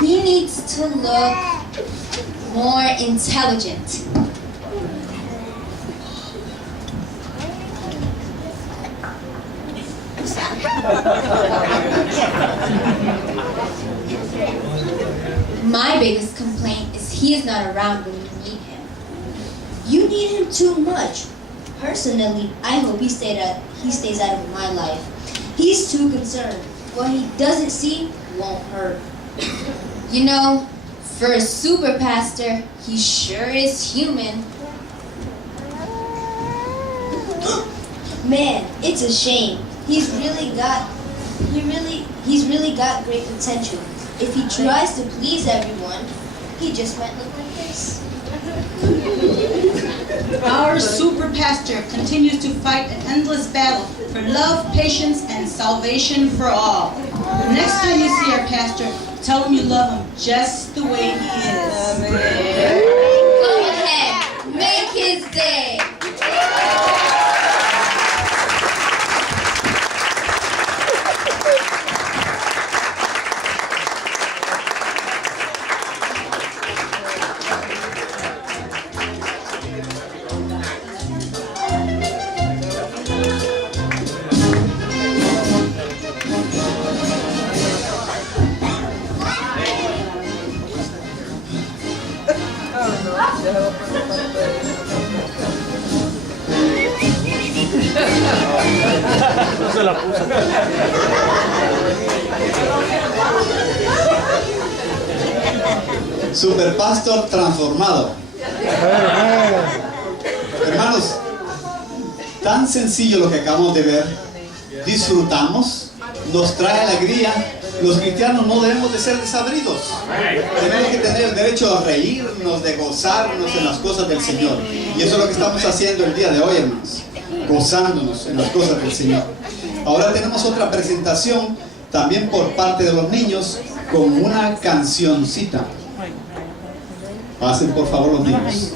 He needs to look more intelligent. My biggest complaint is he is not around when you need him. You need him too much. Personally, I hope he stays out of my life. He's too concerned. What he doesn't see won't hurt. You know, for a super pastor, he sure is human. Man, it's a shame. He's really got great potential. If he tries to please everyone, he just might look like this. Our super pastor continues to fight an endless battle for love, patience, and salvation for all. The next time you see our pastor, tell him you love him just the way he is. Go ahead, make his day. No se la puso. Superpastor transformado. Hermanos, tan sencillo lo que acabamos de ver. Disfrutamos, nos trae alegría. Los cristianos no debemos de ser desabridos. Tenemos que tener el derecho a reírnos, de gozarnos en las cosas del Señor. Y eso es lo que estamos haciendo el día de hoy, hermanos. Gozándonos en las cosas del Señor. Ahora tenemos otra presentación, también por parte de los niños, con una cancioncita. Pasen por favor los niños.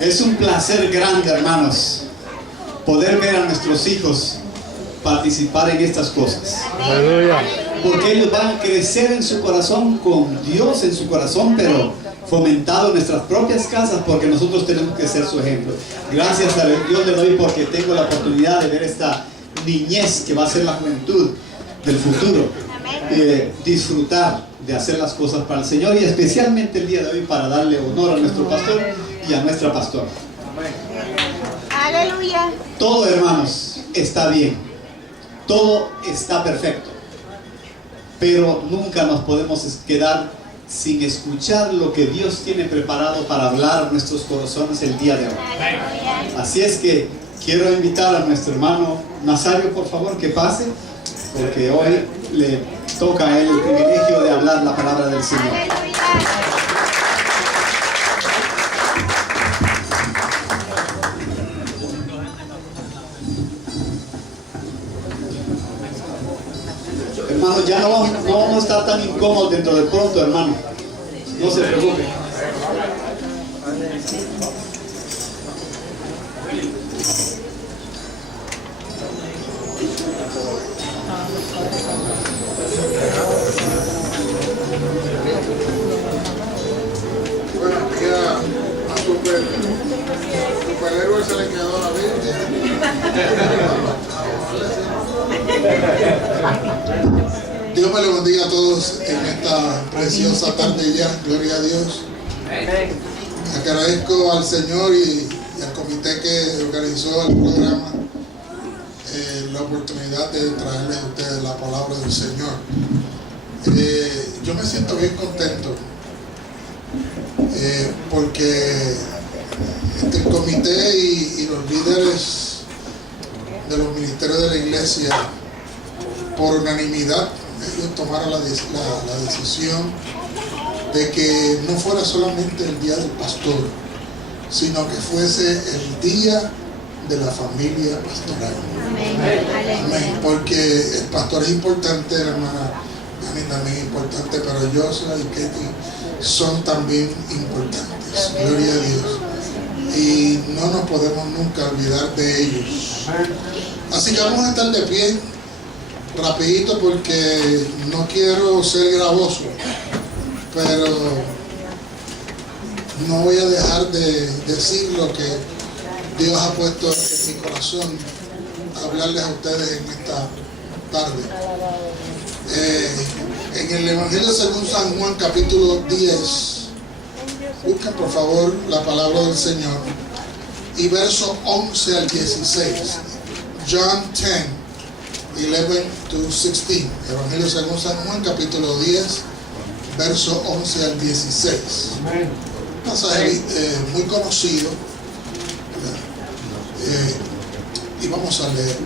Es un placer grande, hermanos, poder ver a nuestros hijos participar en estas cosas. Aleluya. Porque ellos van a crecer en su corazón, con Dios en su corazón, pero fomentado en nuestras propias casas, porque nosotros tenemos que ser su ejemplo. Gracias a Dios le doy porque tengo la oportunidad de ver esta niñez que va a ser la juventud del futuro. Disfrutar de hacer las cosas para el Señor, y especialmente el día de hoy para darle honor a nuestro pastor y a nuestra pastora. Aleluya. Todo, hermanos, está bien, todo está perfecto, pero nunca nos podemos quedar sin escuchar lo que Dios tiene preparado para hablar a nuestros corazones el día de hoy. Así es que quiero invitar a nuestro hermano Nazario, por favor, que pase, porque hoy le toca a él el privilegio de hablar la palabra del Señor. Hermano, ya no vamos a estar tan incómodos dentro de pronto, hermano. No se preocupe. Bueno, aquí a superhéroe se le quedó la Biblia. Dios me lo bendiga a todos en esta preciosa tarde ya, gloria a Dios. Agradezco al Señor y al comité que organizó el programa la oportunidad de traerles a ustedes la palabra del Señor. Yo me siento bien contento porque el comité y los líderes de los ministerios de la iglesia, por unanimidad, ellos tomaron la decisión de que no fuera solamente el día del pastor, sino que fuese el día de la familia pastoral. Amén. Porque el pastor es importante, la hermana Dani también es importante, pero Joshua y Katie son también importantes. Gloria a Dios. Y no nos podemos nunca olvidar de ellos. Así que vamos a estar de pie rapidito porque no quiero ser gravoso, pero no voy a dejar de decir lo que Dios ha puesto en mi corazón, hablarles a ustedes en esta tarde. En el Evangelio según San Juan, capítulo 10, busquen por favor la palabra del Señor, y verso 11 al 16. John 10, 11 to 16. Evangelio según San Juan, capítulo 10, verso 11 al 16. Un pasaje muy conocido. Y vamos a leer.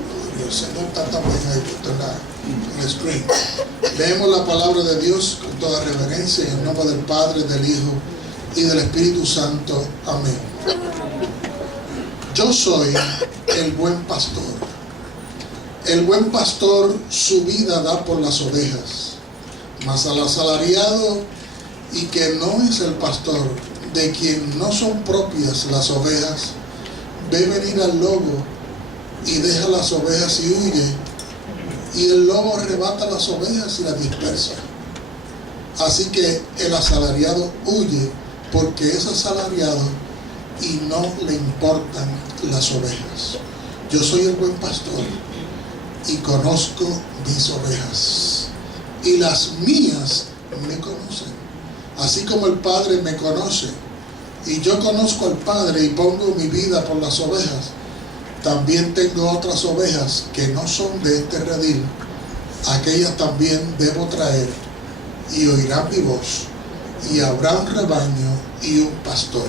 El Señor está también ahí puesto en el screen. Leemos la palabra de Dios con toda reverencia en el nombre del Padre, del Hijo y del Espíritu Santo. Amén. Yo soy el buen pastor. El buen pastor su vida da por las ovejas, mas al asalariado y que no es el pastor, de quien no son propias las ovejas, ve venir al lobo y deja las ovejas y huye, y el lobo arrebata las ovejas y las dispersa. Así que el asalariado huye porque es asalariado y no le importan las ovejas. Yo soy el buen pastor y conozco mis ovejas, y las mías me conocen, así como el Padre me conoce, y yo conozco al Padre y pongo mi vida por las ovejas. También tengo otras ovejas que no son de este redil, aquellas también debo traer, y oirán mi voz, y habrá un rebaño y un pastor.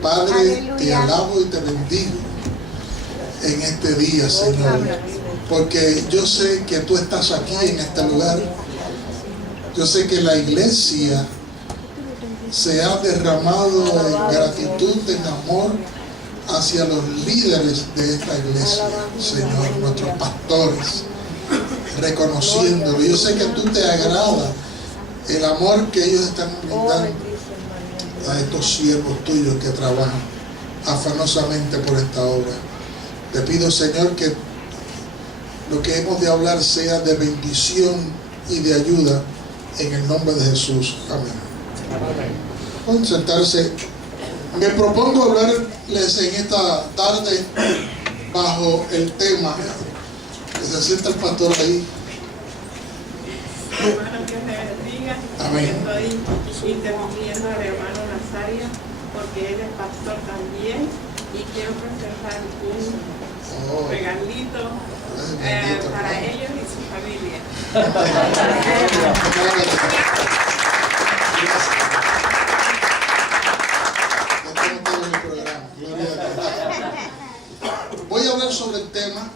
Padre, aleluya, te alabo y te bendigo en este día, Señor, porque yo sé que tú estás aquí en este lugar. Yo sé que la iglesia se ha derramado en gratitud, en amor hacia los líderes de esta iglesia, Señor, nuestros pastores, reconociéndolo. Yo sé que tú te agrada el amor que ellos están brindando a estos siervos tuyos que trabajan afanosamente por esta obra. Te pido, Señor, que lo que hemos de hablar sea de bendición y de ayuda en el nombre de Jesús. Amén. Pueden sentarse. Me propongo hablarles en esta tarde bajo el tema, que se sienta el pastor ahí. Hermano, que te bendiga. Amén. Estoy interrumpiendo al hermano Nazario porque él es pastor también y quiero presentar un regalito para ellos y su familia. Voy a hablar sobre el tema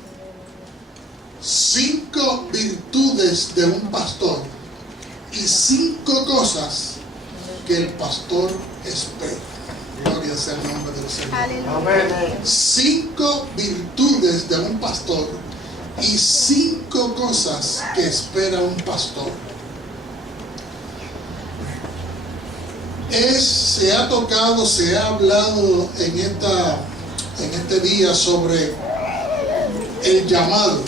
5 virtudes de un pastor y 5 cosas que el pastor espera. Gloria sea el nombre del Señor. 5 virtudes de un pastor y 5 cosas que espera un pastor. Se ha tocado, se ha hablado en este día sobre el llamado.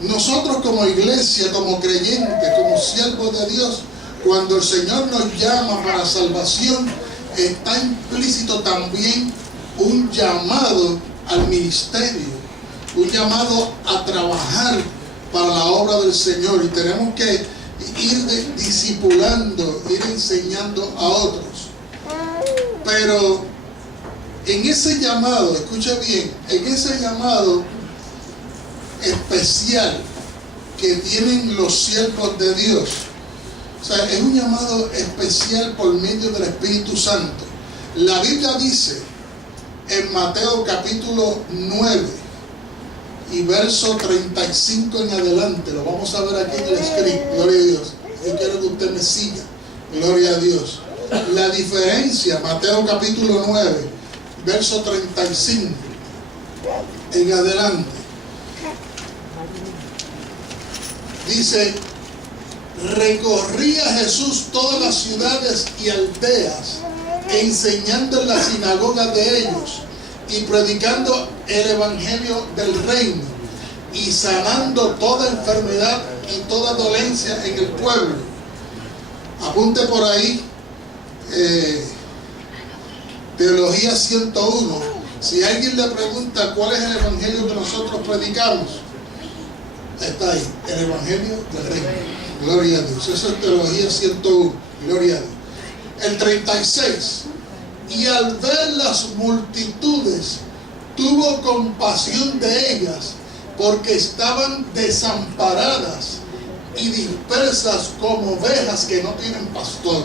Nosotros como iglesia, como creyentes, como siervos de Dios, cuando el Señor nos llama para salvación, está implícito también un llamado al ministerio, un llamado a trabajar para la obra del Señor, y tenemos que ir discipulando, ir enseñando a otros. Pero en ese llamado, escucha bien, en ese llamado especial que tienen los siervos de Dios, o sea, es un llamado especial por medio del Espíritu Santo. La Biblia dice en Mateo capítulo 9 y verso 35 en adelante, lo vamos a ver aquí en el script, gloria a Dios. Yo quiero que usted me siga, gloria a Dios. La diferencia, Mateo capítulo 9, verso 35 en adelante, dice: recorría Jesús todas las ciudades y aldeas, enseñando en las sinagogas de ellos y predicando el evangelio del reino y sanando toda enfermedad y toda dolencia en el pueblo. Apunte por ahí, Teología 101. Si alguien le pregunta cuál es el evangelio que nosotros predicamos, está ahí, el evangelio del reino. Gloria a Dios. Eso es Teología 101. Gloria a Dios. El 36. Y al ver las multitudes, tuvo compasión de ellas, porque estaban desamparadas y dispersas como ovejas que no tienen pastor.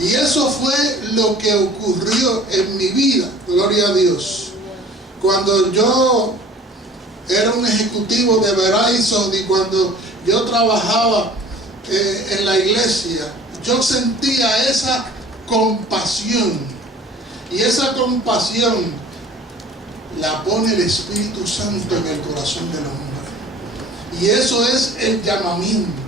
Y eso fue lo que ocurrió en mi vida. Gloria a Dios. Cuando yo era un ejecutivo de Verizon y cuando yo trabajaba en la iglesia, yo sentía esa compasión, y esa compasión la pone el Espíritu Santo en el corazón del hombre, y eso es el llamamiento.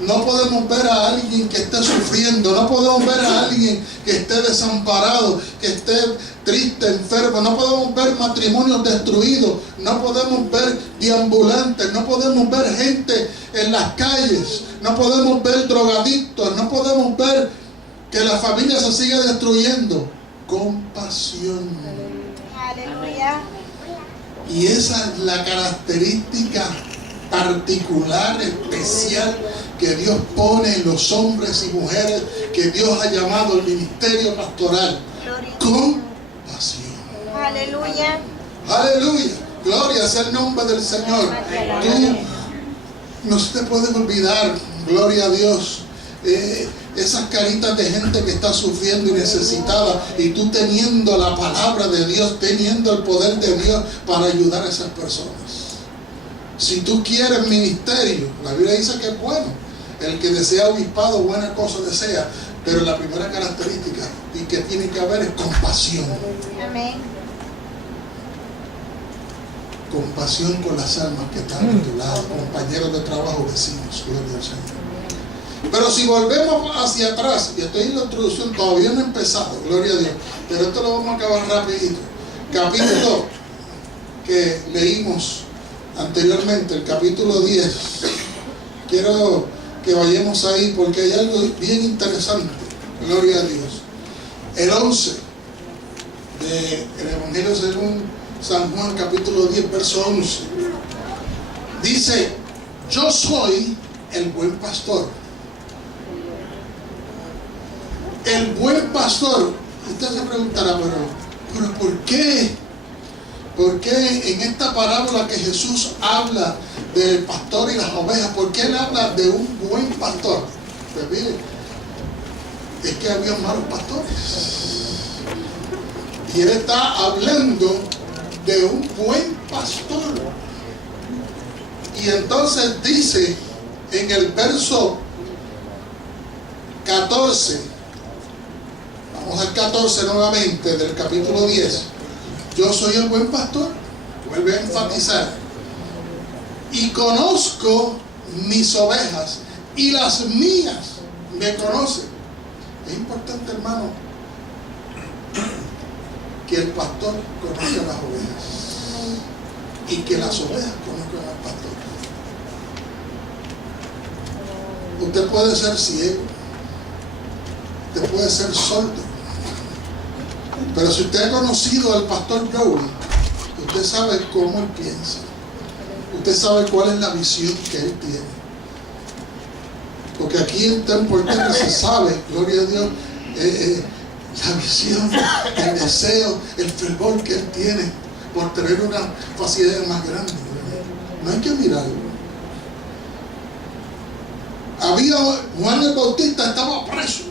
No podemos ver a alguien que esté sufriendo, no podemos ver a alguien que esté desamparado, que esté triste, enfermo, no podemos ver matrimonios destruidos, no podemos ver deambulantes, no podemos ver gente en las calles, no podemos ver drogadictos, no podemos ver que la familia se siga destruyendo. Compasión. Aleluya. Y esa es la característica particular, especial, que Dios pone en los hombres y mujeres que Dios ha llamado al ministerio pastoral. Compasión. Aleluya. Aleluya. Gloria sea el nombre del Señor. Tú no se te pueden olvidar, gloria a Dios, esas caritas de gente que está sufriendo y necesitada, y tú teniendo la palabra de Dios, teniendo el poder de Dios para ayudar a esas personas. Si tú quieres ministerio, la Biblia dice que es bueno. El que desea obispado, buena cosa desea. Pero la primera característica y que tiene que haber es compasión. Amén. Compasión con las almas que están a tu lado, compañeros de trabajo, vecinos. Gloria al Señor. Pero si volvemos hacia atrás, y estoy en la introducción, todavía no he empezado, gloria a Dios, pero esto lo vamos a acabar rapidito. Capítulo que leímos anteriormente, el capítulo 10. Quiero que vayamos ahí porque hay algo bien interesante. Gloria a Dios. El 11 del Evangelio según San Juan, capítulo 10, verso 11. Dice: yo soy el buen pastor. El buen pastor. Usted se preguntará, pero ¿por qué? ¿Por qué en esta parábola que Jesús habla del pastor y las ovejas, por qué él habla de un buen pastor? Pues mire, es que había malos pastores. Y él está hablando de un buen pastor. Y entonces dice en el verso 14, vamos al 14 nuevamente del capítulo 10. Yo soy el buen pastor, vuelve a enfatizar, y conozco mis ovejas, y las mías me conocen. Es importante, hermano, que el pastor conozca a las ovejas y que las ovejas conozcan al pastor. Usted puede ser ciego, usted puede ser sordo, pero si usted ha conocido al pastor Joey, usted sabe cómo él piensa, usted sabe cuál es la visión que él tiene. Porque aquí en Puerto Rico se sabe, gloria a Dios, la visión, el deseo, el fervor que él tiene por tener una facilidad más grande. No hay que mirarlo. Juan el Bautista estaba preso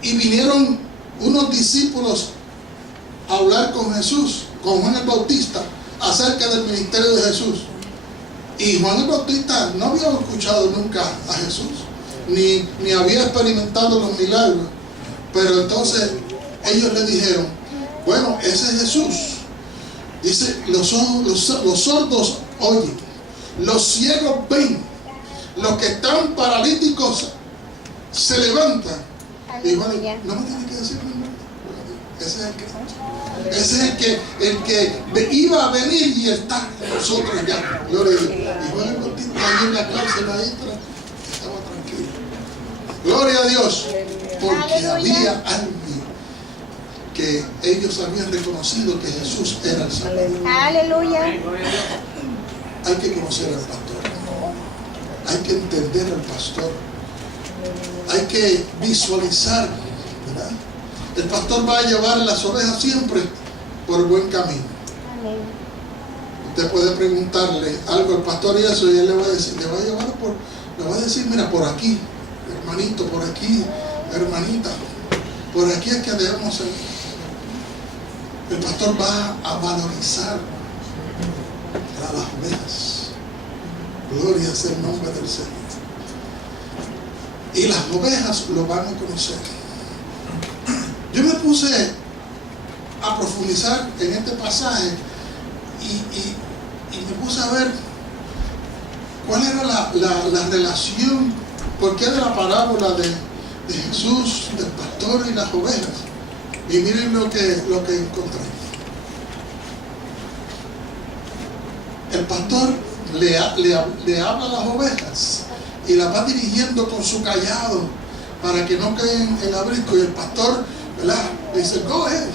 y vinieron unos discípulos a hablar con Jesús, con Juan el Bautista, acerca del ministerio de Jesús. Y Juan el Bautista no había escuchado nunca a Jesús, ni había experimentado los milagros. Pero entonces ellos le dijeron: bueno, ese es Jesús. Dice, los sordos oyen, los ciegos ven, los que están paralíticos se levantan. Y Juan, no me tiene que decir nada. Ese es el que iba a venir y está con nosotros ya. Gloria a Dios. Y Juan el Bautista ahí en la cárcel adentro estaba tranquilo. Gloria a Dios. Porque había alguien que ellos habían reconocido que Jesús era el Salvador. Aleluya. Hay que conocer al pastor. Hay que entender al pastor. Hay que visualizar, ¿verdad? El pastor va a llevar las ovejas siempre por buen camino. Amén. Usted puede preguntarle algo al pastor y eso, y él le va a decir, le va a decir, mira, por aquí, hermanito, por aquí, hermanita, por aquí es que debemos ir. El pastor va a valorizar a las ovejas. Gloria sea el nombre del Señor. Y las ovejas lo van a conocer. Yo me puse a profundizar en este pasaje y me puse a ver cuál era la relación, por qué de la parábola de Jesús, del pastor y las ovejas. Y miren lo que encontré. El pastor le habla a las ovejas y las va dirigiendo con su callado para que no queden en el abrisco. Y el pastor, ¿verdad?, le dice, go ahead,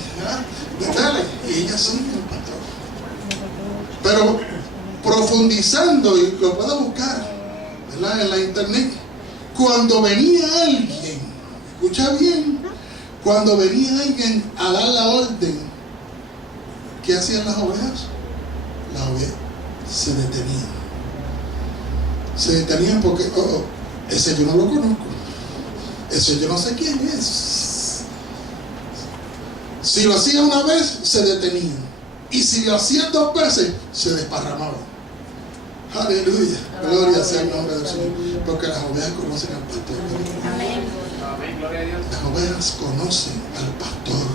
dale. Y ella sigue el pastor. Pero profundizando, y lo puedo buscar, ¿verdad?, en la internet, cuando venía alguien, escucha bien, cuando venía alguien a dar la orden, ¿qué hacían las ovejas? Las ovejas se detenían. Se detenían porque, ese yo no lo conozco, ese yo no sé quién es. Si lo hacía una vez, se detenían. Y si lo hacían 2 veces, se desparramaban. Aleluya. Gloria sea el nombre del Señor. Porque las ovejas conocen al pastor. Las ovejas conocen al pastor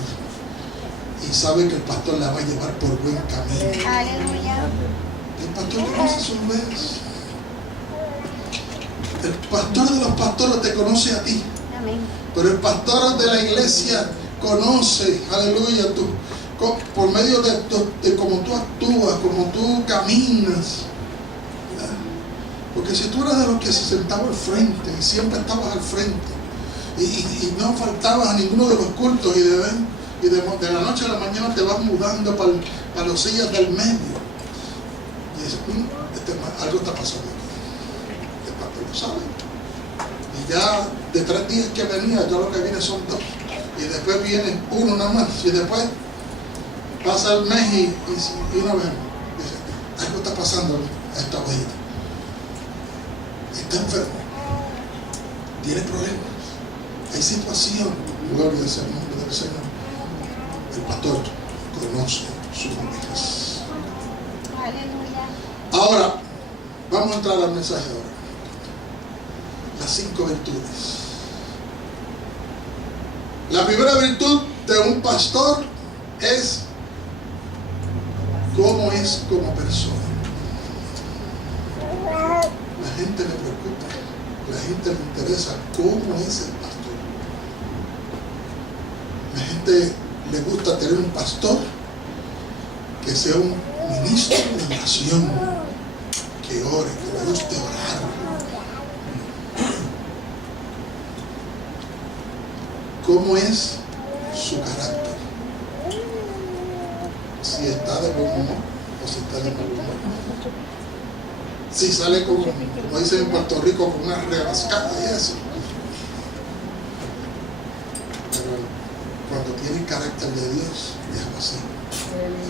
y saben que el pastor la va a llevar por buen camino. Aleluya. El pastor conoce sus ovejas. El pastor de los pastores te conoce a ti. Amén. Pero el pastor de la iglesia conoce, aleluya, por medio de cómo tú actúas, cómo tú caminas. Porque si tú eras de los que se sentaba al frente y siempre estabas al frente y no faltabas a ninguno de los cultos y de la noche a la mañana te vas mudando para los sillas del medio, y dices, algo está pasando aquí. El pastor lo sabe. Y ya de 3 días que venía, ya lo que viene son 2. Y después viene uno nada más. Y después pasa el mes y una vez dice, algo está pasando a esta ovejita. Está enfermo, tiene problemas, hay situación. Gloria al Señor, nombre del Señor. El pastor conoce sus ovejas. Aleluya. Ahora, vamos a entrar al mensaje ahora. Las 5 virtudes. La primera virtud de un pastor es cómo es como persona. La gente le preocupa, la gente le interesa cómo es el pastor. La gente le gusta tener un pastor que sea un ministro de oración, que ore, que le guste orar. ¿Cómo es su carácter? Si está de buen humor o si está de mal humor. Si sale como dicen en Puerto Rico, con una rebascada y eso. Pero cuando tiene carácter de Dios, es algo así.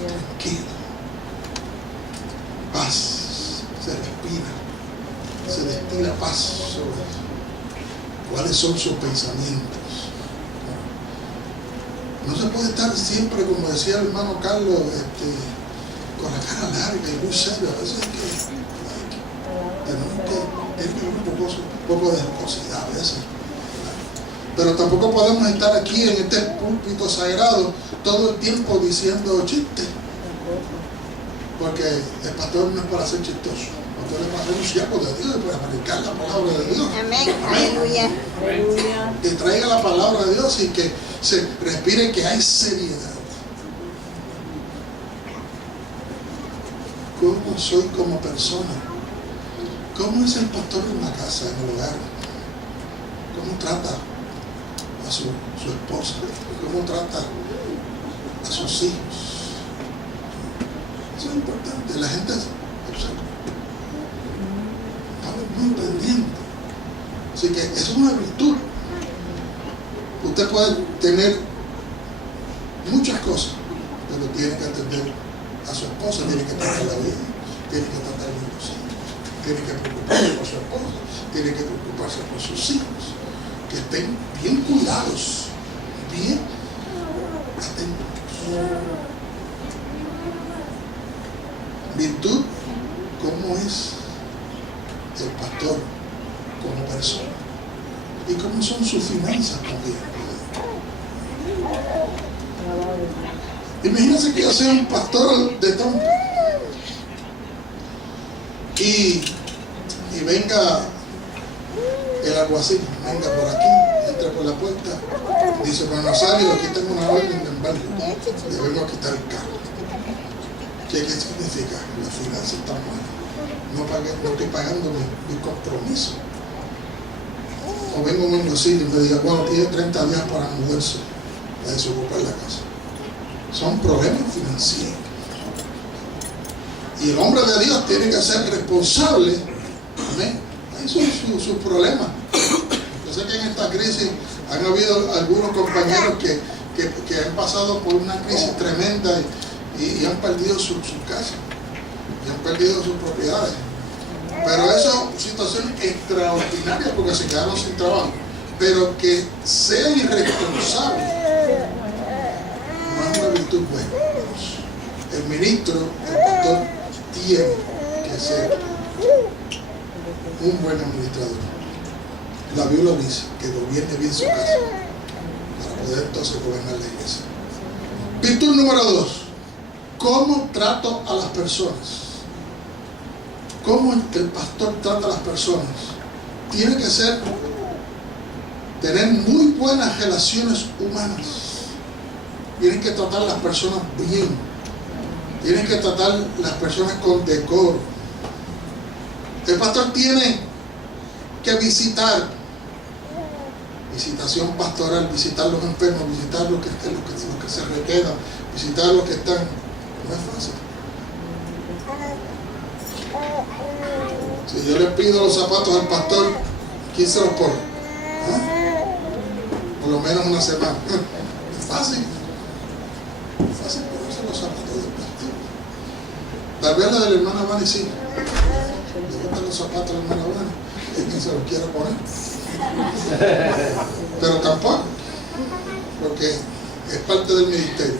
Tranquilo. Paz. Se respira. Se destila paz sobre él. ¿Cuáles son sus pensamientos? No se puede estar siempre, como decía el hermano Carlos, con la cara larga y muy serio. A veces tenemos que tener un poco de jocosidad a veces. Pero tampoco podemos estar aquí en este púlpito sagrado todo el tiempo diciendo chistes. Porque el pastor no es para ser chistoso. El pastor es para ser un siervo de Dios y para predicar la palabra de Dios. Amén. Aleluya. Que traiga la palabra de Dios y que se respire que hay seriedad. ¿Cómo soy como persona? ¿Cómo es el pastor en la casa, en el hogar? ¿Cómo trata a su esposa? ¿Cómo trata a sus hijos? Eso es importante. La gente está muy pendiente. Así que eso es una virtud. Usted puede tener muchas cosas, pero tiene que atender a su esposa, tiene que tratarla bien, tiene que tratar bien a los hijos, tiene que preocuparse por su esposa, tiene que preocuparse por sus hijos, que estén bien cuidados, bien atentos. Virtud, ¿cómo es el pastor como persona? ¿Y cómo son sus finanzas también? Imagínense que yo sea un pastor de Tampa y venga el alguacil, venga por aquí, entra por la puerta, dice: Juan Rosario, aquí tengo una orden de embargo, le vengo a quitar el carro. ¿Qué significa? Las finanzas están malas, no estoy pagando mi compromiso. O vengo a un alguacil y me diga: bueno, tiene 30 días para moverse, para desocupar la casa. Son problemas financieros. Y el hombre de Dios tiene que ser responsable. Amén. Hay sus problemas. Yo sé que en esta crisis han habido algunos compañeros que han pasado por una crisis tremenda y han perdido su casa, y han perdido sus propiedades. Pero eso es situación extraordinaria porque se quedaron sin trabajo. Pero que sea irresponsable no es una virtud buena. El ministro, el pastor, tiene que ser un buen administrador. La Biblia dice que gobierne bien su casa para poder entonces gobernar la iglesia. Virtud número 2. ¿Cómo trato a las personas? ¿Cómo el pastor trata a las personas? Tiene que tener muy buenas relaciones humanas. Tienes que tratar a las personas bien. Tienes que tratar a las personas con decoro. El pastor tiene que visitar, visitación pastoral, visitar los enfermos, visitar los que se requedan, visitar los que están. No es fácil. Si yo le pido los zapatos al pastor, ¿quién se los pone? Por lo menos una semana. Es fácil. Es fácil ponerse los zapatos del pastor. Tal vez la de la hermana Vani sí. Le gustan los zapatos de la hermana Vani. Es quien se los quiera poner. Pero tampoco. Porque es parte del ministerio.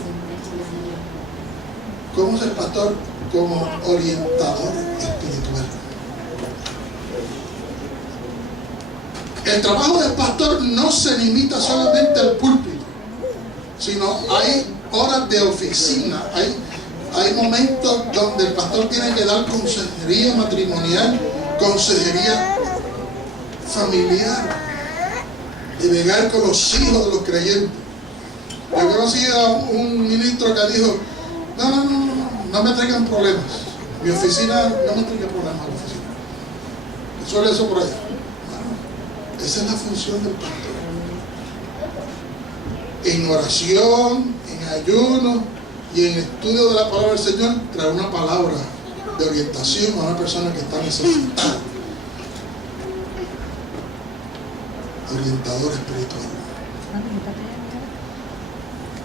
¿Cómo es el pastor? Como orientador espiritual. El trabajo del pastor no se limita solamente al púlpito, sino hay horas de oficina, hay momentos donde el pastor tiene que dar consejería matrimonial, consejería familiar, y llegar con los hijos de los creyentes. Yo conocí a un ministro que dijo, no me traigan problemas, mi oficina no me traiga problemas a la oficina, solo eso por allá. Esa es la función del pastor. En oración, en ayuno y en estudio de la palabra del Señor, trae una palabra de orientación a una persona que está necesitada. Orientador espiritual.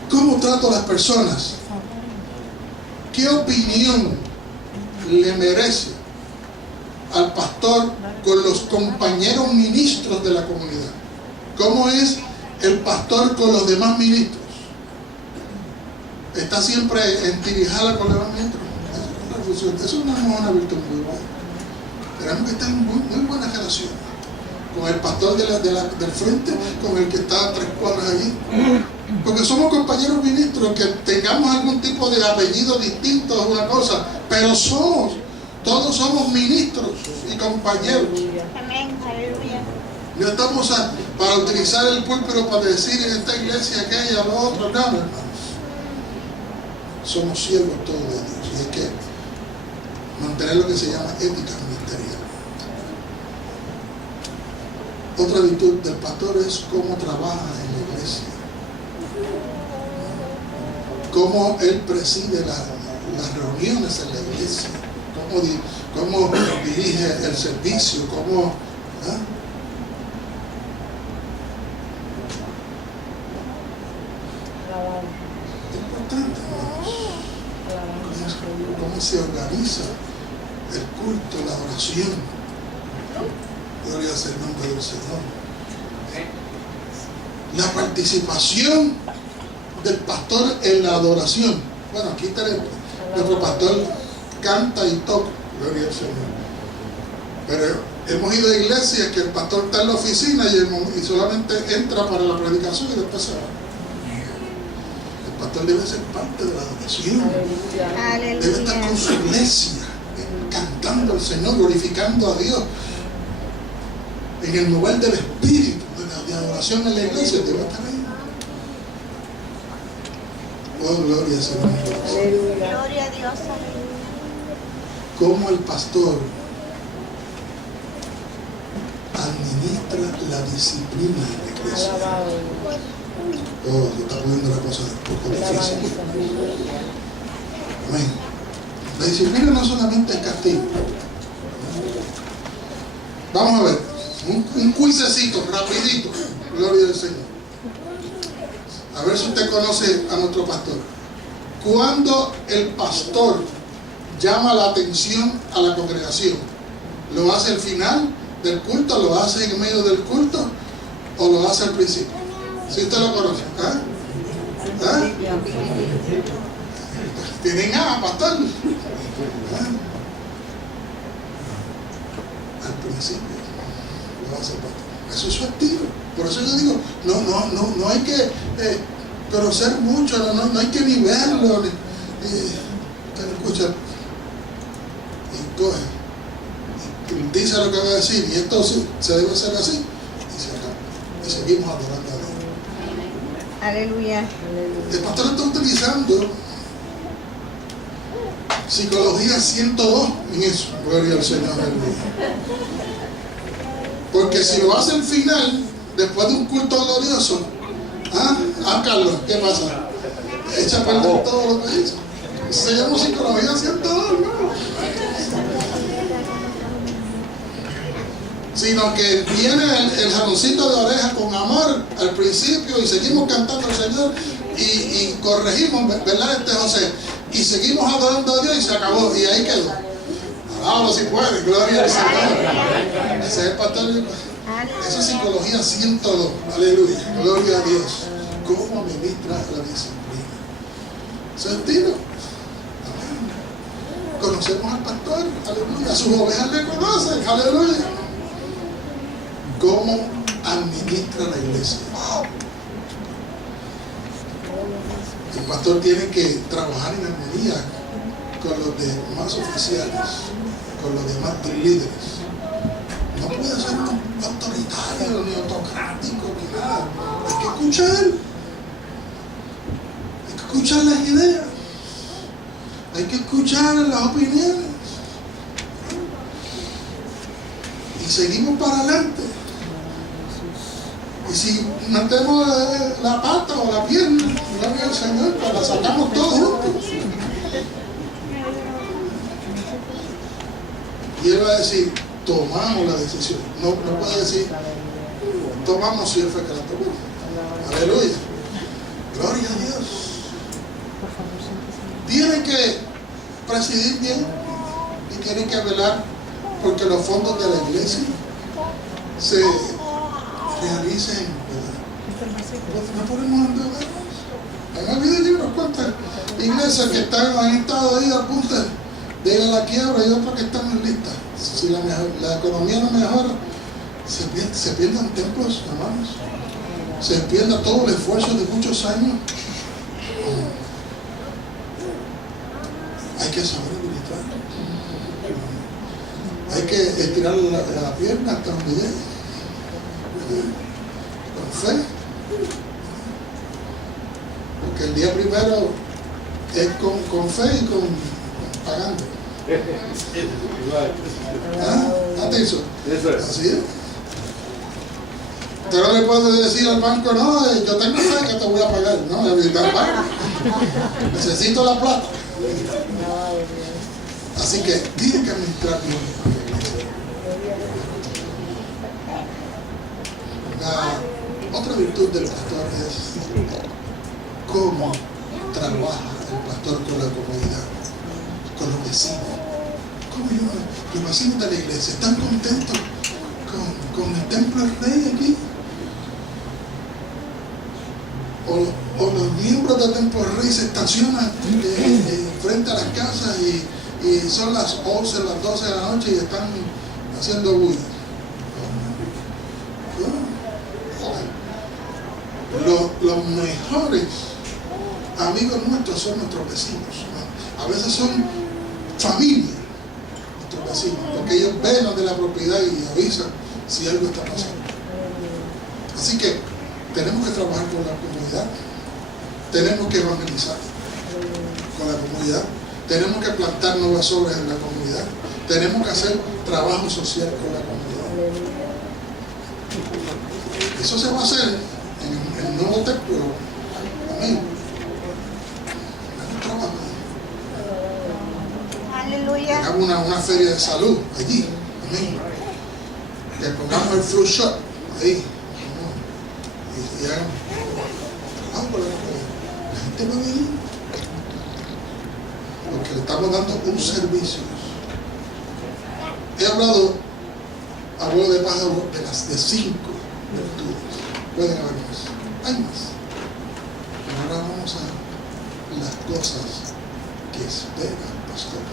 ¿Cómo trato a las personas? ¿Qué opinión le merece al pastor con los compañeros ministros de la comunidad? ¿Cómo es el pastor con los demás ministros? ¿Está siempre en tirijala con los demás ministros? Eso es una virtud muy buena. Tenemos que estar en muy buena relación con el pastor del frente, con el que está a 3 cuadras allí. Porque somos compañeros ministros, que tengamos algún tipo de apellido distinto es una cosa, pero todos somos ministros y compañeros. Amén, aleluya. No estamos para utilizar el púlpito para decir en esta iglesia aquella, lo otro, no, hermanos. Somos siervos todos de Dios y hay que mantener lo que se llama ética ministerial. Otra virtud del pastor es cómo trabaja en la iglesia, cómo él preside las reuniones en la iglesia, cómo dirige el servicio, cómo... Importante, hermanos. Cómo se organiza el culto, la oración. Gloria sea el nombre del Señor. La participación del pastor en la adoración. Bueno, aquí tenemos, nuestro pastor canta y toca, gloria al Señor. Pero hemos ido a iglesias que el pastor está en la oficina y solamente entra para la predicación y después se va. El pastor debe ser parte de la adoración. Debe estar con su iglesia, cantando al Señor, glorificando a Dios. En el mover del espíritu, de adoración en la iglesia, debe estar ahí. Oh, gloria al Señor. Gloria a Dios. Cómo el pastor administra la disciplina en la iglesia. Oh, se está poniendo la cosa un poco difícil. Amén. La disciplina no solamente es castigo. Vamos a ver, un cuisecito, rapidito. Gloria al Señor. A ver si usted conoce a nuestro pastor. Cuando el pastor llama la atención a la congregación, ¿lo hace al final del culto, lo hace en medio del culto o lo hace al principio? Si usted lo conoce, ¿tienen pastor? Al principio lo hace el pastor. Eso es su estilo. Por eso yo digo, no hay que conocer mucho, no hay que ni verlo. Usted lo escucha y coge y dice lo que va a decir, y esto sí, se debe hacer así, y se acaba. Y seguimos adorando a Aleluya. El pastor está utilizando psicología 102 en eso. Gloria al Señor, aleluya. Porque si lo hace al final, después de un culto glorioso, Carlos, ¿qué pasa? Echa a perder todo lo que hizo. Se llama psicología 102, ¿no? Sino que viene el jaloncito de oreja con amor al principio y seguimos cantando al Señor y corregimos, ¿verdad, José? Y seguimos adorando a Dios y se acabó, y ahí quedó. Alábalo si puede, gloria al Señor. Ese es el pastor. Eso es psicología 102, aleluya, gloria a Dios. ¿Cómo administra la disciplina? ¿Sentido? Amén. Conocemos al pastor, aleluya. Sus ovejas le conocen, aleluya. ¿Cómo administra la iglesia? El pastor tiene que trabajar en armonía con los demás oficiales, con los demás líderes. No puede ser autoritario ni autocrático ni nada. Hay que escuchar. Hay que escuchar las ideas. Hay que escuchar las opiniones. Y seguimos para adelante. Y si metemos la pata o la pierna, gloria al Señor, pues la sacamos todos juntos. Y él va a decir, tomamos la decisión. No puede decir, tomamos si él fue que la tomó. Aleluya. Gloria a Dios. Tiene que presidir bien y tiene que velar porque los fondos de la iglesia se realicen. No podemos endeudarnos. Han habido unas cuantas iglesias que han estado ahí al punto de ir a la quiebra y otras que están en lista. Si la economía no mejora, se pierden templos, hermanos. Se pierde todo el esfuerzo de muchos años. Hay que saber administrar. Hay que estirar la pierna hasta donde llegue. Con fe. Porque el día primero es con fe y con pagando. Atención. Así es. Usted no le puede decir al banco, no, yo tengo fe que te voy a pagar. No, le voy a pagar. Necesito la plata. Así que tiene que administrar bien. Otra virtud del pastor es cómo trabaja el pastor con la comunidad, con los vecinos. ¿Cómo los vecinos de la iglesia están contentos con el templo del rey aquí? O los miembros del templo del rey se estacionan frente a las casas y son las 11, las 12 de la noche y están haciendo bulla. Los mejores amigos nuestros son nuestros vecinos, ¿no? A veces son familia, nuestros vecinos, porque ellos ven los de la propiedad y avisan si algo está pasando. Así que tenemos que trabajar con la comunidad, tenemos que evangelizar con la comunidad, tenemos que plantar nuevas obras en la comunidad, tenemos que hacer trabajo social con la comunidad. Eso se va a hacer en el nuevo templo. Amén. Aleluya. Hagamos una feria de salud allí. Amén. Que pongamos el flu shot ahí. Y hagan. La gente va a venir. Porque le estamos dando un servicio. He hablado a vuelo de pájaro de las de 5 virtudes. Pueden haber más. Hay más. Pero ahora vamos a las cosas que espera el pastor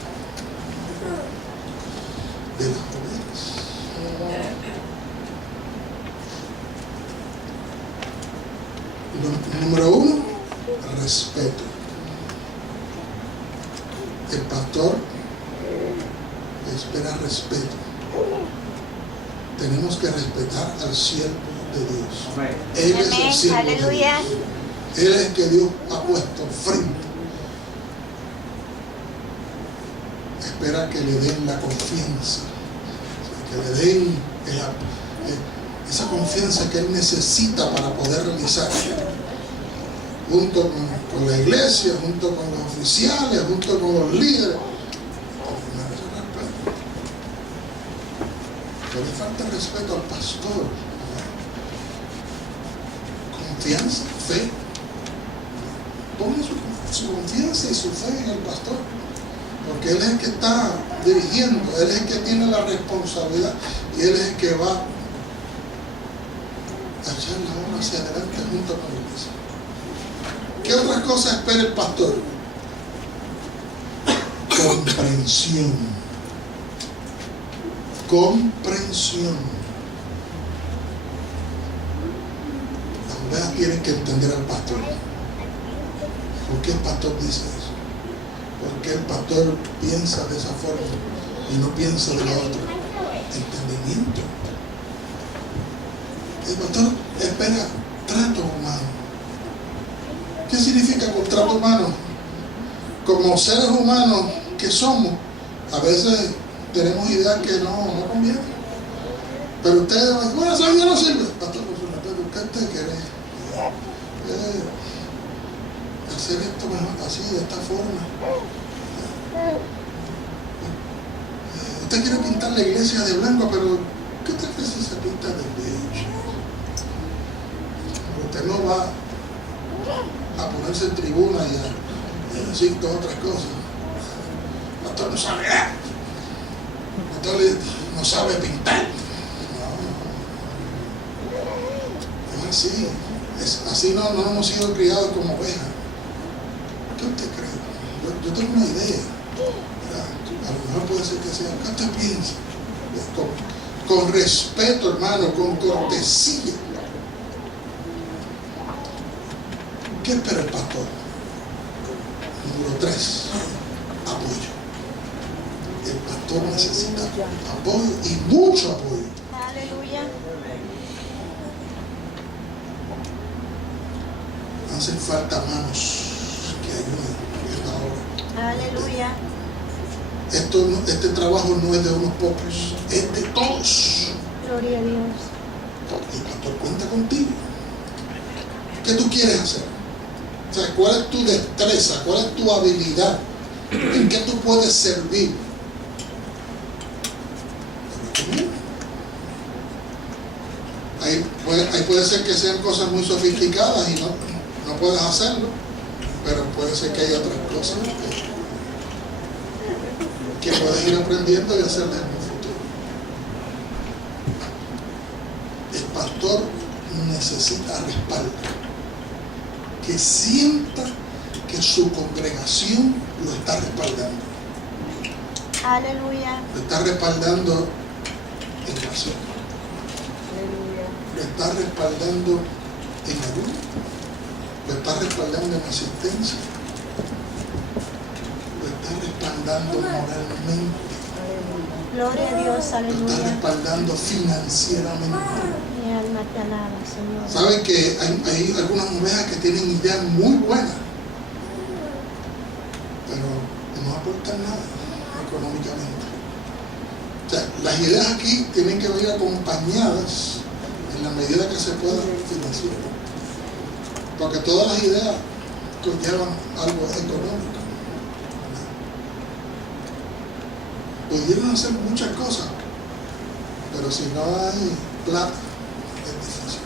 de las ovejas. Número 1, respeto. El pastor espera respeto. Tenemos que respetar al siervo de Dios. Él es el siervo de Aleluya. Dios. Él es el que Dios ha puesto frente. Espera que le den la confianza, que le den esa confianza que Él necesita para poder realizar, junto con la iglesia, junto con los oficiales, junto con los líderes. Pero le falta respeto al pastor. Confianza, fe. Ponga su confianza y su fe en el pastor, porque él es el que está dirigiendo, él es el que tiene la responsabilidad y él es el que va a echar la obra hacia adelante junto con la iglesia. ¿Qué otras cosas espera el pastor? Comprensión. Comprensión. Las ovejas tienen que entender al pastor. ¿Por qué el pastor dice eso? Porque el pastor piensa de esa forma y no piensa de la otra. Entendimiento. El pastor espera trato humano. ¿Qué significa con trato humano? Como seres humanos que somos, a veces tenemos ideas que no convienen. Pero ustedes van a decir, bueno, eso ya no sirve. Pastor, ¿qué usted quiere? Hacer esto mejor, así, de esta forma. Usted quiere pintar la iglesia de blanco, pero ¿qué usted cree si se pinta de beige? Usted no va a ponerse en tribuna y a decir todas otras cosas. El pastor no sabe nada. El pastor no sabe pintar. No es así. Así no hemos sido criados como ovejas. ¿Qué usted cree? Yo tengo una idea. A lo mejor puede ser que sea. ¿Qué usted piensa? Con respeto, hermano, con cortesía. ¿Qué espera el pastor? Número 3, apoyo. El pastor necesita apoyo y mucho apoyo. Aleluya. Hacen falta manos que ayuden en esta obra. Aleluya. Este trabajo no es de unos pocos, es de todos. Gloria a Dios. El pastor cuenta contigo. ¿Qué tú quieres hacer? O sea, ¿cuál es tu destreza? ¿Cuál es tu habilidad? ¿En qué tú puedes servir? Ahí puede ser que sean cosas muy sofisticadas y no puedas hacerlo, pero puede ser que haya otras cosas que puedes ir aprendiendo y hacerlas en un futuro. El pastor necesita respaldo, que sienta que su congregación lo está respaldando. Aleluya. Lo está respaldando en oración. Lo está respaldando en ayuno. Lo está respaldando en asistencia. Lo está respaldando moralmente. Gloria a Dios. Lo está Aleluya. respaldando financieramente. Mi alma te alaba, Señor. Saben que hay algunas ovejas que tienen ideas muy buenas, pero no aportan nada económicamente. O sea, las ideas aquí tienen que venir acompañadas en la medida que se pueda financiar, porque todas las ideas conllevan algo económico. Pudieron hacer muchas cosas, pero si no hay plata, es difícil.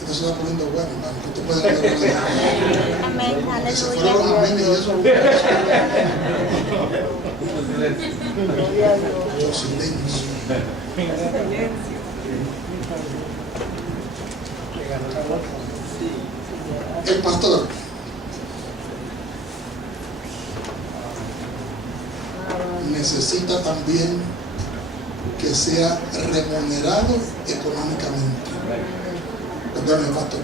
Esto se va poniendo bueno, hermano. ¿Qué te puede dar? Amén. Se fueron los Aleluya. amén y eso. Mucho silencio. El pastor necesita también que sea remunerado económicamente. Perdón, pastor.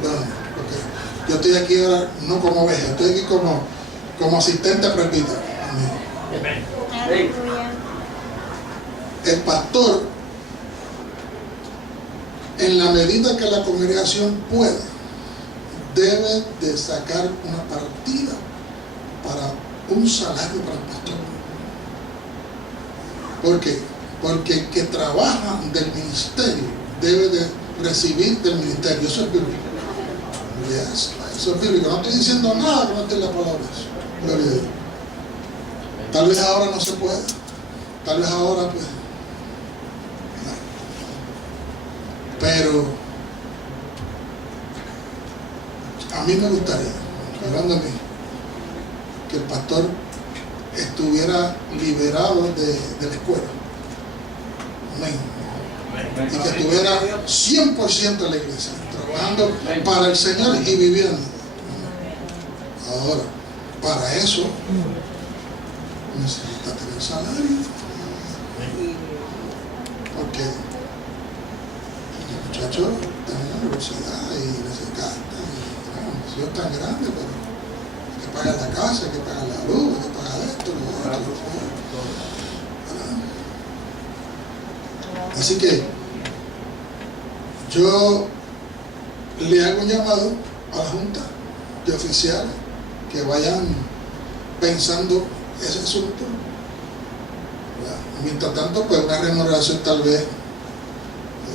Perdón, porque yo estoy aquí ahora no como oveja, estoy aquí como asistente presbítero. Amén. Aleluya. El pastor en la medida que la congregación pueda, debe de sacar una partida para un salario para el pastor. ¿Por qué? Porque el que trabaja del ministerio debe de recibir del ministerio. Eso es bíblico. Yes, eso es bíblico. No estoy diciendo nada que no esté en la palabra. Gloria a Dios. Tal vez ahora no se puede. Tal vez ahora pues. Pero a mí me gustaría, hablando a mí, que el pastor estuviera liberado de la escuela. Amén. Y que estuviera 100% en la iglesia, trabajando para el Señor y viviendo. Ahora, para eso necesita tener salario. Porque el muchacho está en la universidad y necesita, no es tan grande, pero hay que pagar la casa, hay que pagar la luz, hay que pagar esto, lo otro. Así que yo le hago un llamado a la Junta de Oficiales que vayan pensando ese asunto. Mientras tanto, pues una remuneración tal vez,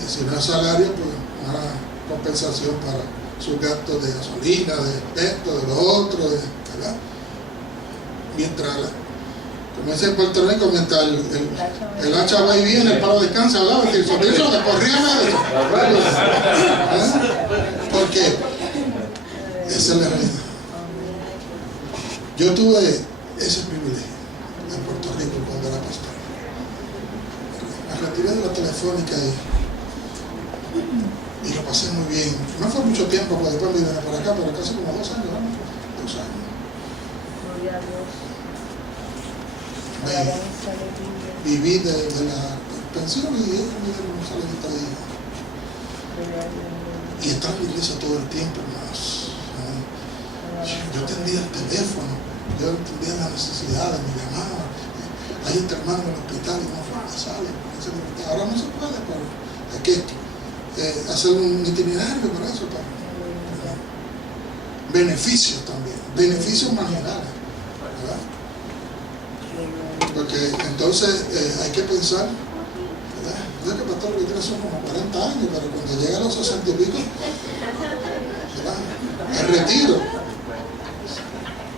si no es salario, pues una compensación para sus gastos de gasolina, de esto, de lo otro, ¿verdad? Mientras, como dice en Puerto Rico, mientras el hacha va y viene, el palo descansa, ¿verdad? Porque el sobrino le corría medio. Porque esa es la realidad. Yo tuve ese privilegio en Puerto Rico cuando era pastor. Me retiré de la telefónica y lo pasé muy bien. No fue mucho tiempo, porque después me vine para acá, pero casi como 2 años, ¿no? 2 años. Viví de la pensión y ellos me dieron un saludito ahí. Y estaba en la iglesia todo el tiempo, hermanos. Yo atendía el teléfono, yo atendía las necesidades, me llamaban. Hay este hermano en el hospital y no fue a la sala. Ahora no se puede, pero hay que hacer un itinerario para eso. Beneficios también, beneficios marginales, ¿verdad? Porque entonces hay que pensar, ¿verdad? Yo sé que pastor que tiene son como 40 años, pero cuando llega a los 60 y pico, ¿verdad? El retiro,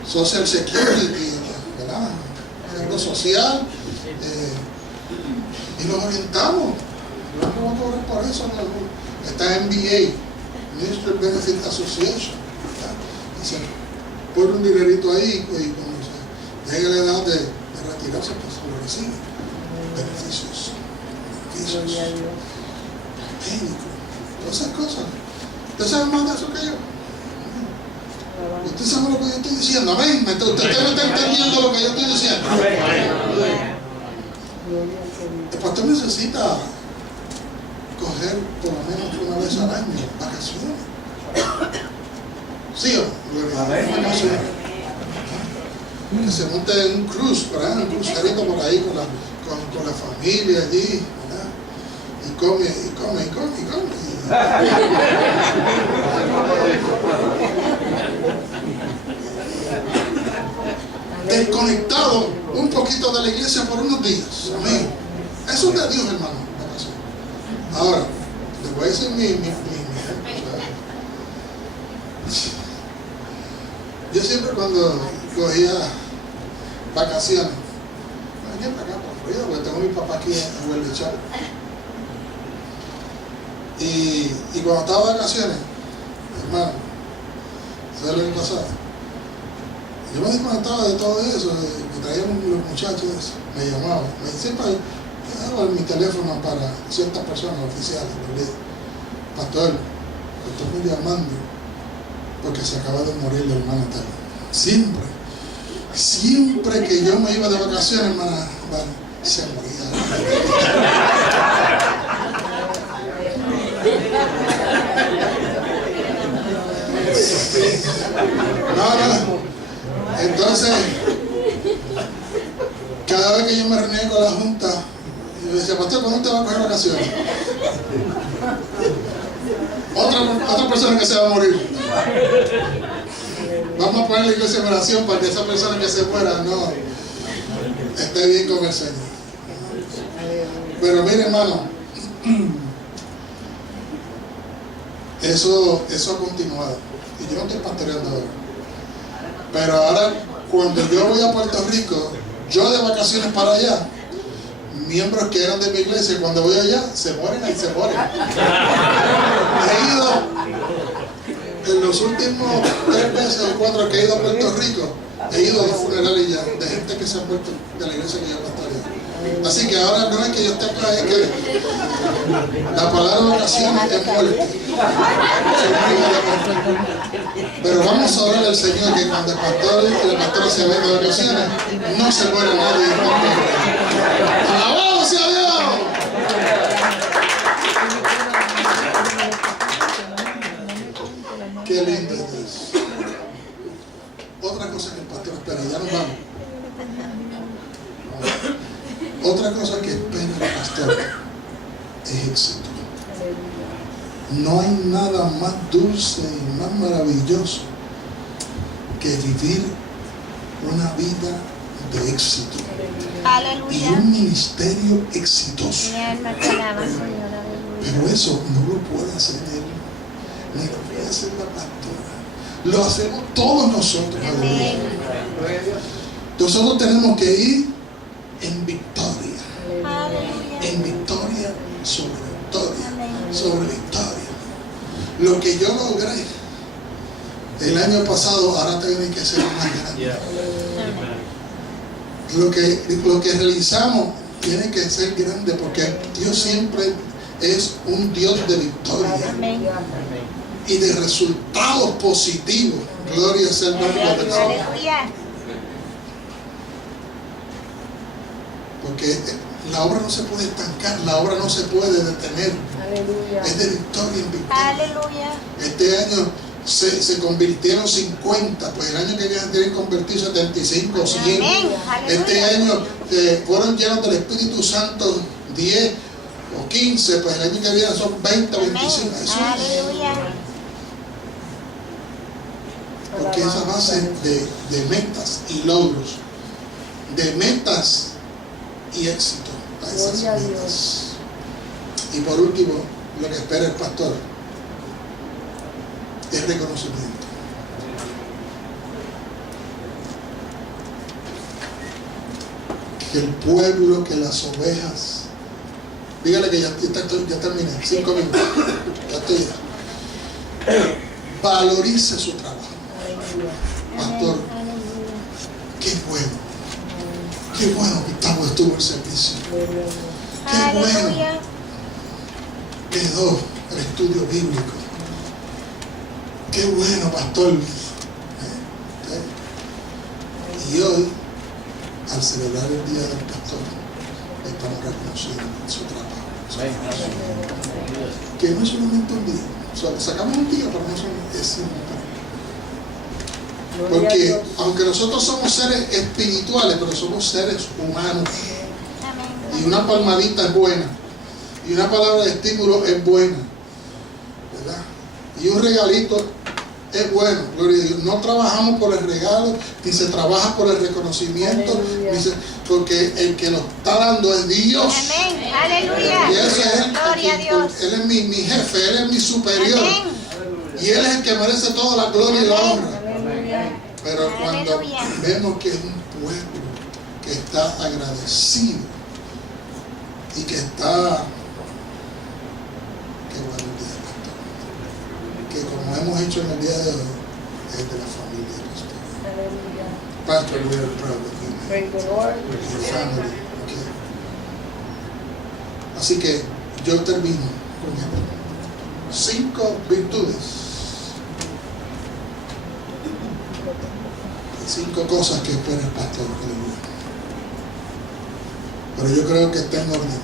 Social Security, ¿verdad? Seguro social, y los orientamos. No vamos a cobrar por eso, no. Está MBA, Ministry Benefit Association, ¿verdad? Y se pone un dinerito ahí y cuando se llega la edad de retirarse, pues lo recibe. Beneficios, médicos, todas esas cosas. ¿Usted sabe más de eso que yo? ¿Usted sabe lo que yo estoy diciendo? Amén. Usted me está entendiendo lo que yo estoy diciendo. El pastor necesita coger por lo menos una vez al año vacaciones. ¿Sí o no? Vacaciones. Que se monte en un cruise, ¿verdad? Un crucerito por ahí con la familia allí, ¿verdad? Y come. Desconectado un poquito de la iglesia por unos días. Amén. Eso es de Dios, hermano. Ahora, les voy a decir yo siempre cuando cogía vacaciones, venía para acá, para Florida, porque tengo a mi papá aquí en Huelvichal. Y cuando estaba de vacaciones, hermano, ¿sabes lo que pasaba? Yo me desconectaba de todo eso, me traían los muchachos, me llamaban, me siempre daba mi teléfono para ciertas personas oficiales, pastor, me llamando porque se acaba de morir la hermana tal. Siempre que yo me iba de vacaciones, hermana, se moría. No. Entonces, cada vez que yo me reunía con la junta, yo decía, pastor, ¿cuándo te vas a coger vacaciones? Otra persona que se va a morir. Vamos a poner la iglesia en oración para que esa persona que se muera no esté bien con el Señor. Pero mire, hermano, eso ha continuado. Y yo no estoy pastoreando ahora. Pero ahora, cuando yo voy a Puerto Rico, yo de vacaciones para allá, miembros que eran de mi iglesia, cuando voy allá, se mueren y se mueren. He ido, en los últimos 3 veces o 4 que he ido a Puerto Rico, he ido a 2 funerales ya, de gente que se ha muerto de la iglesia que yo pastoreé. Así que ahora no es que yo esté acá, es que la palabra vacaciones es muerte. Pero vamos a orar al Señor que cuando el pastor y la pastora se vayan de vacaciones, no se muere nadie. ¡Alabado sea Dios! Qué lindo es Dios. Otra cosa que el pastor espera, ya nos vamos. Otra cosa que espera el pastor es éxito. No hay nada más dulce y más maravilloso que vivir una vida de éxito y Aleluya. un ministerio exitoso. Mi alma te alaba, Señor. Aleluya. Pero eso no lo puede hacer él, ni lo puede hacer la pastora. Lo hacemos todos nosotros. Aleluya. Nosotros tenemos que ir en victoria. Aleluya. En victoria sobre victoria, Amén. sobre victoria. Lo que yo logré el año pasado, ahora tiene que ser más grande. Lo que realizamos tiene que ser grande, porque Dios siempre es un Dios de victoria Amén. y de resultados positivos. Gloria sea el nombre del Señor. Aleluya. Porque la obra no se puede estancar, la obra no se puede detener. Es de victoria en victoria. Aleluya. Este año se convirtieron 50, pues el año que viene tienen que convertir 75 o 100. Amén. Este Aleluya. año fueron llenos del Espíritu Santo 10 o 15, pues el año que viene son 20 o 25. Eso es. Aleluya. Porque esa base de metas y logros, de metas y éxito a esas metas. Y por último, lo que espera el pastor es reconocimiento. Que el pueblo, que las ovejas, dígale que ya terminé, 5 minutos, ya estoy ya. Valorice su trabajo. Pastor, qué bueno que Gustavo estuvo en servicio. Qué bueno Aleluya. quedó el estudio bíblico. Qué bueno, pastor. Y hoy, al celebrar el Día del Pastor, estamos reconociendo su trabajo. Que no es solamente un día. O sea, sacamos un día, pero no es siempre. Porque aunque nosotros somos seres espirituales, pero somos seres humanos. Amén. Y una palmadita es buena. Y una palabra de estímulo es buena. ¿Verdad? Y un regalito es bueno. Gloria a Dios. No trabajamos por el regalo, ni se trabaja por el reconocimiento, porque el que lo está dando es Dios. Amén. Aleluya. Y ese es Gloria a Dios. Él es mi jefe, Él es mi superior. Amén. Y Él es el que merece toda la gloria y la honra. Aleluya. Pero cuando Aleluya. vemos que es un pueblo que está agradecido y que está, qué bueno el día del pastor, que como hemos hecho en el día de hoy, es de la familia pastor. Pastor, we are proud of you, man. Your family, okay. Así que yo termino con esto. 5 virtudes. 5 cosas que espera el pastor. Aleluya. Pero yo creo que está en orden.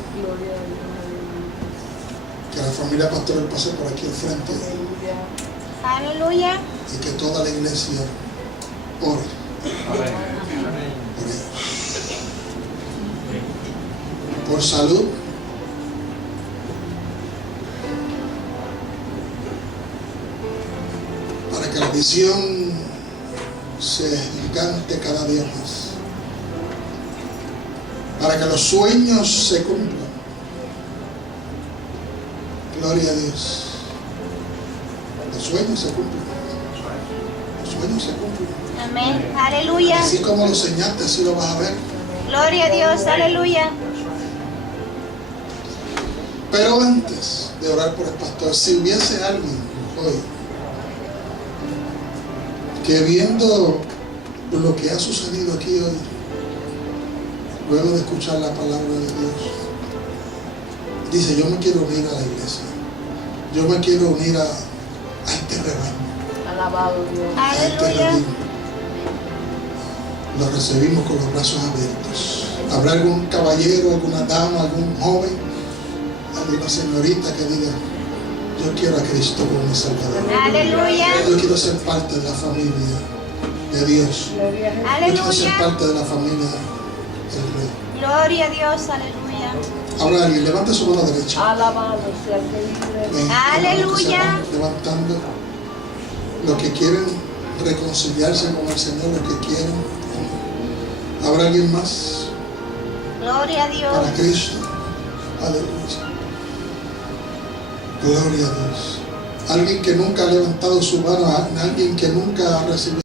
Que la familia pastoral pase por aquí al frente Aleluya. y que toda la iglesia ore por ellos. Por salud, para que la visión se gigante cada día más, para que los sueños se cumplan. Gloria a Dios. Los sueños se cumplen. Los sueños se cumplen. Amén. Aleluya. Así como lo soñaste, así lo vas a ver. Gloria a Dios. Aleluya. Pero antes de orar por el pastor, si hubiese alguien hoy que viendo lo que ha sucedido aquí hoy, luego de escuchar la palabra de Dios, dice: yo me quiero unir a la iglesia, yo me quiero unir a este rebaño, Alabado Dios. a este Aleluya. redil, lo recibimos con los brazos abiertos. ¿Habrá algún caballero, alguna dama, algún joven, alguna señorita que diga: yo quiero a Cristo como mi Salvador? Aleluya. Yo quiero ser parte de la familia de Dios. Yo quiero ser Aleluya. parte de la familia del Rey. Gloria a Dios. Aleluya. Ahora alguien, levante su mano derecha. Alabado sea el que vive. Ven, Aleluya. levantando los que quieren reconciliarse con el Señor, los que quieren. ¿Habrá alguien más Gloria a Dios. para Cristo? Aleluya. Gloria a Dios. Alguien que nunca ha levantado su mano, alguien que nunca ha recibido